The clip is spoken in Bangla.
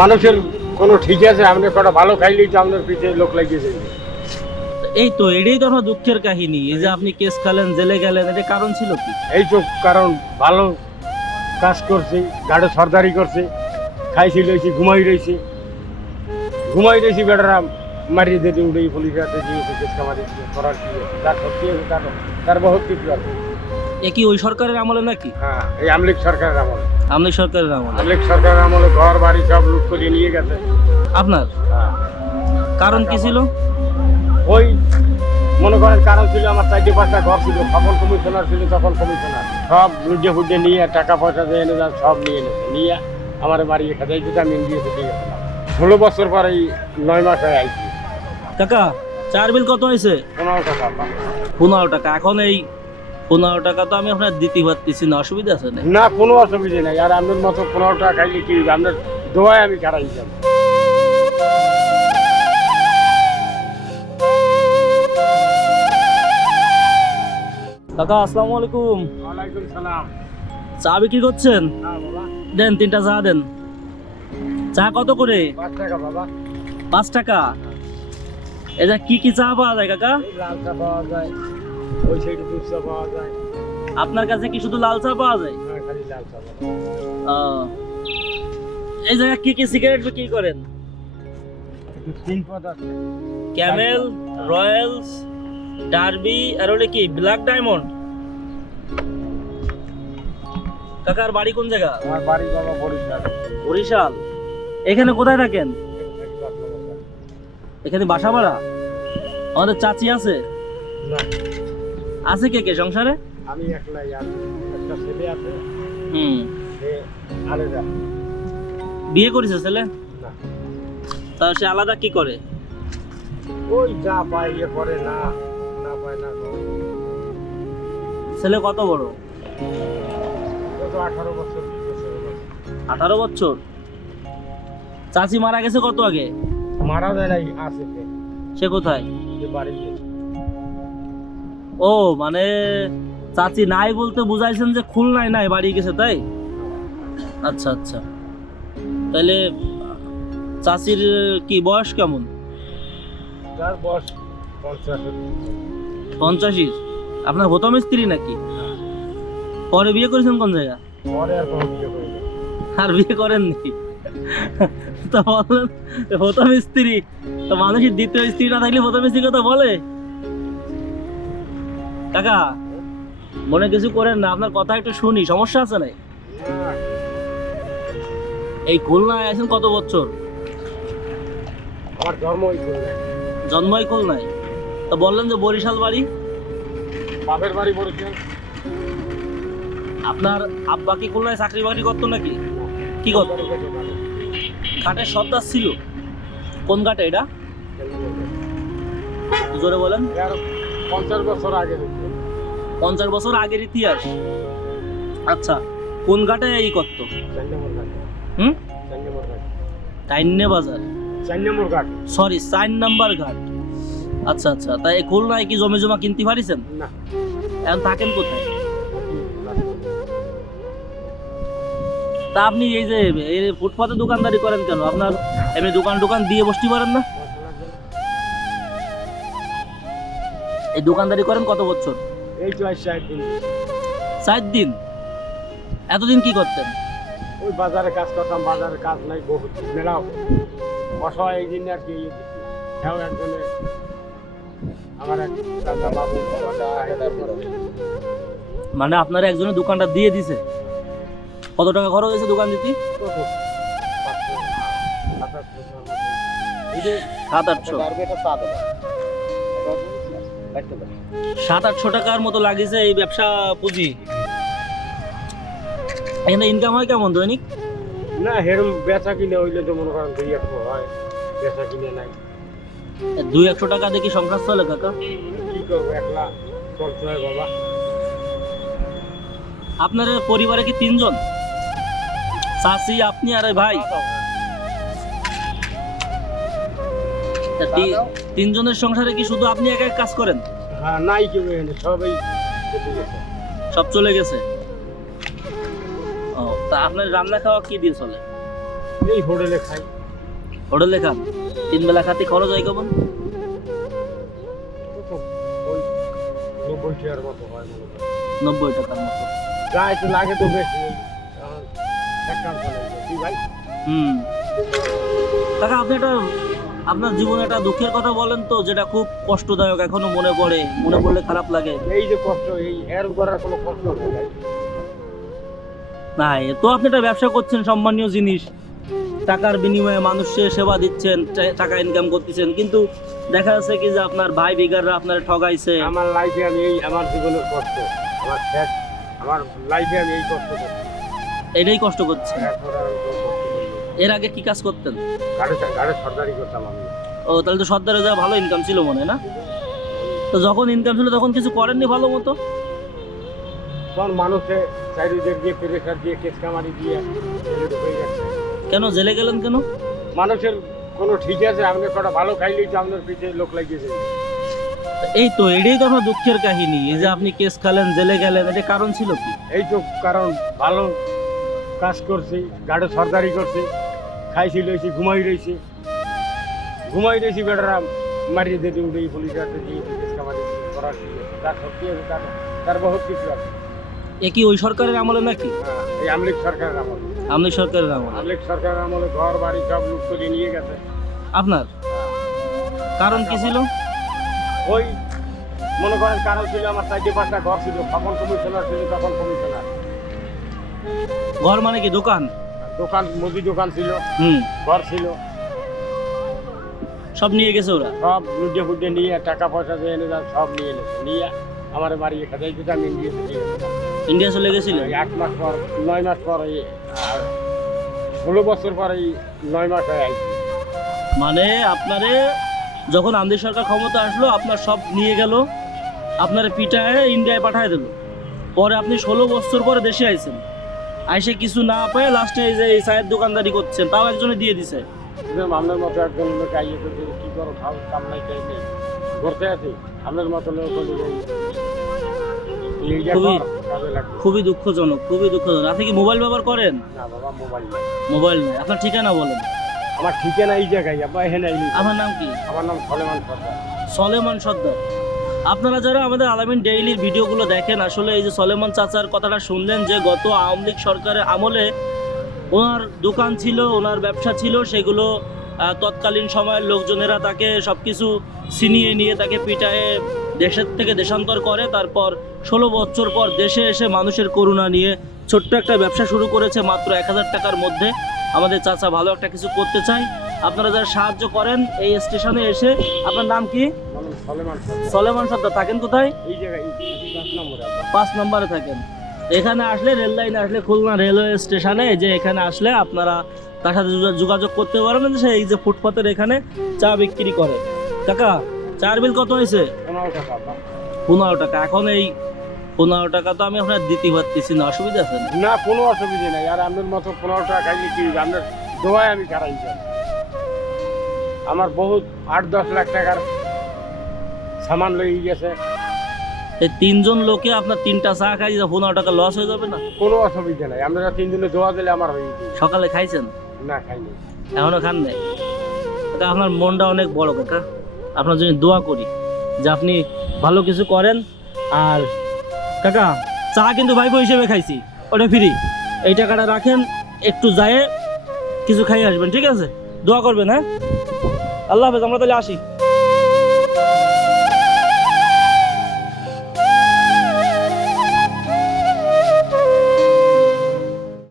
মানুষের কোনো ঠিক আছে, আপনি কটা ভালো খাইলেই তো আপনার পিঠে লোক লাগিয়ে যাবে। এই তো এটাই তো আমার দুঃখের কাহিনী, এই যে আপনি কেস খেলেন, জেলে গেলেন, এটা কারণ ছিল কি? এই তো কারণ, ভালো কাজ করছি, গাড়ি সর্দারি করছে, খাইছি লইছি, ঘুমাই রয়েছি বেটারা মারিয়ে দিতে উঠে পুলিশের হাতে দিয়েছে, কেস কামারি করার কি আছে? তার সত্যি আছে, তার বহুত কিছু আছে। এ কি ওই সরকারের আমলে নাকি? হ্যাঁ, এই আমলিক সরকারের আমলে, আমলি সরকারের আমলে? আমলিক সরকারের আমলে ঘর বাড়ি সব লুট করে নিয়ে গেছে। আপনার হ্যাঁ। কারণ কি ছিল? ওই মনে করেন কারণ ছিল, আমার 4-5টা ঘর ছিল, তখন কমিশনার ছিল, তখন কমিশনার সব লুটে ফুটে নিয়ে টাকা পয়সা দিয়ে এনে যান, সব নিয়ে এনেছে, নিয়ে আমার বাড়ি খাজাই দিতে আমি ইন্ডিয়াতে দিয়ে গেছিলাম। 16 বছর পরে এই 9 মাস হয়ে আইছি। কাকা চার বিল কত হয়েছে? 15 টাকা। 15 টাকা। এখন এই 15 টাকা তো আমি আপনার দিতে পারতেছি না, অসুবিধা আছে না? না, কোনো অসুবিধা নাই। আর আপনার মতো 15 টাকা খাইলে কি হইবে? আপনার দোয়ায় আমি খারাই যাব। কাকা আসসালামু আলাইকুম। ওয়ালাইকুম সালাম। চা বিক্রি করছেন? হ্যাঁ বাবা। দেন 3টা চা দেন। চা কত করে? 5 টাকা বাবা। 5 টাকা। এটা কি কি চা পাওয়া যায় কাকা? এই লাল চা পাওয়া যায়, ওই সাইডে দুধ চা পাওয়া যায়। আপনার কাছে কি শুধু লাল চা পাওয়া যায়? হ্যাঁ, খালি লাল চা পাওয়া যায়। এই জায়গায় কি কি সিগারেট বিক্রি করেন? 3 পদ আছে। ক্যামেল, রয়্যালস, ডার্বি, আর ওটা কি ব্ল্যাক ডায়মন্ড? কাকার বাড়ি কোন জায়গা? আমার বাড়ি বাবা বরিশাল। বরিশাল। এখানে কোথায় থাকেন? এখানে বাসা ভাড়া? আমাদের চাচি আছে? না, আছে কে কে সংসারে? আমি একলাই, আর একটা ছেলে আছে, হুম। সে আলাদা। বিয়ে করেছে ছেলে? না, তা সে আলাদা কি করে? ওই যা পায় ইয়ে করে, না না পায় না করে। ছেলে কত বড়? কত 18 বছর 20 বছর হলো। 18 বছর। চাচি মারা গেছে কত আগে? মারা যায় নাই, আছে সে কোথায়? সে বাড়িতে। ও মানে চাচি নাই বলতে বুঝাইছেন যে খুলনায় নাই, বাড়ি গেছে তাই? আচ্ছা আচ্ছা। তাহলে চাচির কি বয়স কেমন? যার বয়স 50। 85। আপনার প্রথম স্ত্রী নাকি? পরে বিয়ে করেছেন কোন জায়গা? পরে আর কোনো বিয়ে করে না। আর বিয়ে করেননি? তো বললেন প্রথম স্ত্রী, তো মানুষের দ্বিতীয় স্ত্রী না থাকলে প্রথম স্ত্রী কথা বলে? কাকা মনে কিছু করেন না, আপনার কথা একটু শুনি, সমস্যা আছে নাই? এই খুলনায় আছেন কত বছর? আমার জন্মই করে। জন্মই খুলনায়। তো বললেন যে বরিশাল বাড়ি। বাপের বাড়ি বরিশাল। আপনার আব্বা কি খুলনায় চাকরি বাকরি করতো নাকি? কি করতো? ঘাটের সর্দার ছিল? কোন ঘাটে এটা? জোরে বলেন। 50 বছর আগে। 50 বছর আগের ইতিহাস। আচ্ছা, কোন ঘাটে এই করতো? 4 নম্বর ঘাট। হুম, 4 নম্বর ঘাট। টাইন্নে বাজার। 4 নম্বর ঘাট। সরি, 4 নাম্বার ঘাট। আচ্ছা আচ্ছা। তাই এই খুলনায় কি জমি জমা কিনতে পারিছেন? না। এখন থাকেন কোথায়? তা আপনি এই যে এই ফুটপাতে দোকানদারি করেন কেন? আপনার এমনি দোকান দিয়ে বসতে পারেন না? এই দোকানদারি করেন কত বছর? এই তো আজ 60 দিন। 4 দিন। এতদিন কি করতেন? ওই বাজারে কাজ করতাম, বাজারে কাজ নাই, বহুত মেলাও অসহায় এই জন্য আর কি ইয়ে দিচ্ছি। হ্যাঁ, একজনে আমার এক দাদা বাবু মানে আপনার একজনের দোকানটা দিয়ে দিছে? কত টাকা খরচ হয়েছে দোকান দিতে? 700-800। 700-800 টাকার মতো লাগিয়েছে এই ব্যবসা পুঁজি। এখানে ইনকাম হয় কেমন দৈনিক? না, হেরম বেচা কিনে হইলে তো মনে করেন 2-1 হয়, বেচা কিনে নাই। 200-100 টাকা দেখি সংসার চলে কাকা? কি করবো, একলা চলতে হয় বাবা। আপনার পরিবারে কি 3 জন? চাচি, আপনি আর এই ভাই? 3 জনের সংসারে কি শুধু আপনি একা কাজ করেন? হ্যাঁ, নাই কেউ এখানে, সবাই চলে গেছে। সব চলে গেছে। ও, তা আপনার রান্না খাওয়া কি দিয়ে চলে? এই হোটেলে খাই। হোটেলে খান? 3 বেলা খাতে খরচ হয় কেমন? তো ওই 90 টাকার মতো হয় মনে করেন। 90 টাকার মতো। যা একটু লাগে তো বেশি, এক কাম চলে যায়। কি ভাই? কাকা আপনি একটা আপনার জীবনে একটা দুঃখের কথা বলেন তো, যেটা খুব কষ্টদায়ক, এখনো মনে পড়লে খারাপ লাগে। এই যে কষ্ট, এই হেয়ার করার কোনো কষ্ট নেই ভাই। না, এ তো আপনি একটা ব্যবসা করছেন, সম্মানীয় জিনিস, টাকার বিনিময়ে মানুষের সেবা দিচ্ছেন, টাকা ইনকাম করতেছেন, কিন্তু দেখা যাচ্ছে কি যে আপনার ভাই বিগাররা আপনার ঠগাইছে। আমার লাইফে আমি এই, আমার জীবনের কষ্ট, আমার শেষ, আমার লাইফে আমি এই কষ্ট করছি। এটাই কষ্ট করছে। এখন আর আমি কোনো কষ্ট করি না। এর আগে কি কাজ করতেন? গাড়ি সরকারি করতাম আমি। ও, তাহলে তো সর্দারে যা ভালো ইনকাম ছিল মনে হয় না? তো যখন ইনকাম ছিল তখন কিছু করেননি ভালো মতো? তখন মানুষে চারিদিক দিয়ে প্রেশার দিয়ে কেস কামারি দিয়ে জেলে হয়ে যাচ্ছে। কেন জেলে গেলেন কেন? মানুষের কোনো ঠিক আছে, আপনার কটা ভালো খাইলেই তো আপনার পিছিয়ে লোক লাগিয়েছে। এই তো এটাই তো আমার দুঃখের কাহিনী, এই যে আপনি কেস খালেন, জেলে গেলেন, এটা কারণ ছিল কি? এই তো কারণ, ভালো কাজ করছি, গাড়ি সরকারি করছি, খাইছি লইছি, ঘুমাই রয়েছি বেটারা মারিয়ে দিতে উঠে পুলিশ হাতে দিয়ে কেস কামারি করার কি আছে? তার সত্যি আছে, তার বহুত কিছু আছে। এ কি ওই সরকারের আমলে নাকি? হ্যাঁ, এই আমলিক সরকারের আমল। আমলি সরকারের আমলে? আমলিক সরকারের আমলে ঘর বাড়ি সব লুট করে নিয়ে গেছে। আপনার কারণ কি ছিল? ওই মনে করেন কারণ ছিল, আমার 4-5টা ঘর ছিল, তখন কমিশনার ছিল, তখন কমিশনার। ঘর মানে কি দোকান? দোকান, মুদি দোকান ছিল, হুম, ঘর ছিল, সব নিয়ে গেছে ওরা। সব লুটে ফুটে নিয়ে টাকা পয়সা দিয়ে এনে সব নিয়ে এনেছে, নিয়ে আমার বাড়ি খাতাই দিতে আমি ইন্ডিয়াতে দিয়ে গেছিলাম। ইন্ডিয়া চলে গেছিল? 8 মাস পর, 9 মাস পর, আর 16 বছর পর এই 9 মাস হয়ে আইছি। মানে আপনারে যখন আমলি সরকার ক্ষমতা আসলো, আপনার সব নিয়ে গেল, আপনার পিটায় ইন্ডিয়ায় পাঠায় দিল, পরে আপনি 16 বছর পরে দেশে আইছেন, আইসে কিছু না পেয়ে লাস্টে এই যে এই চায়ের দোকানদারি করছেন, তাও একজনে দিয়ে দিছে। আপনার মতো একজন লোক আইয়ে তো কি করো, খাও, কামলাই খাই নেই, করতে আছি। আপনার মতো লোক হলে এই খুবই- কাজে লাগবে। খুবই দুঃখজনক, খুবই দুঃখজনক। আপনি কি মোবাইল ব্যবহার করেন? না বাবা, মোবাইল নাই। মোবাইল নেই? আপনার ঠিকানা বলেন। আমার ঠিকানা এই জায়গায়, আবার এখানে আইলি। আমার নাম কি? আমার নাম সলেমান সরকার। সলেমান সর্দার। আপনারা যারা আমাদের আলামিন ডেইলির ভিডিওগুলো দেখেন, আসলে এই যে সলেমান চাচার কথাটা শুনলেন, যে গত আওয়ামী লীগ সরকারের আমলে ওনার দোকান ছিল, ওনার ব্যবসা ছিল, সেগুলো তৎকালীন সময়ের লোকজনেরা তাকে সব কিছু ছিনিয়ে নিয়ে তাকে পিটায়ে দেশের থেকে দেশান্তর করে। তারপর 16 বছর পর দেশে এসে মানুষের করুণা নিয়ে ছোট্ট একটা ব্যবসা শুরু করেছে মাত্র 1000 টাকার মধ্যে। আমাদের চাচা ভালো একটা কিছু করতে চাই, আপনারা যারা সাহায্য করেন এই স্টেশনে এসে। আপনার নাম কি? আমার নাম সলেমান সরকার। সলেমান সর্দার। থাকেন কোথায়? এই জায়গায়, এই 5 নম্বরে। 5 নম্বরে থাকেন। এখানে আসলে রেল লাইনে আসলে, খুলনা রেলওয়ে স্টেশনে, যে এখানে আসলে আপনারা তার সাথে যোগাযোগ করতে পারবেন। সে এই যে ফুটপাতের এখানে চা বিক্রি করে। কাকা, চার বিল কত হয়েছে? 15 টাকা। 15 টাকা। এখন এই 15 টাকা তো আমি আপনার দিতে পারতেছি না, অসুবিধা আছে না? না, কোনো অসুবিধা নেই। আর আপনার মতো 15 টাকা খাইলে কি, আপনার দোয়ায় আমি খারাই যাই। আমার বহুত 8-10 লাখ টাকার সামান লই গেছে। এই 3 জন লোকে আপনার 3টা চা খাই, 15 টাকা লস হয়ে যাবে না? কোনো অসুবিধা নাই। আপনারা 3 দিনে দোয়া দিলে আমার হয়ে যাবে। সকালে খাইছেন? না, খাইনি। এখনো খান নাই? কাকা, আপনার মনটা অনেক বড় কাকা, আপনার জন্য দোয়া করি যে আপনি ভালো কিছু করেন। আর কাকা, চা কিন্তু ভাইপো হিসেবে খাইছি, ওটা ফ্রি। এই টাকাটা রাখেন, একটু যায় কিছু খাই আসবেন, ঠিক আছে? দোয়া করবেন, হ্যাঁ? আল্লাহ হাফেজ, আমরা তাহলে আসি।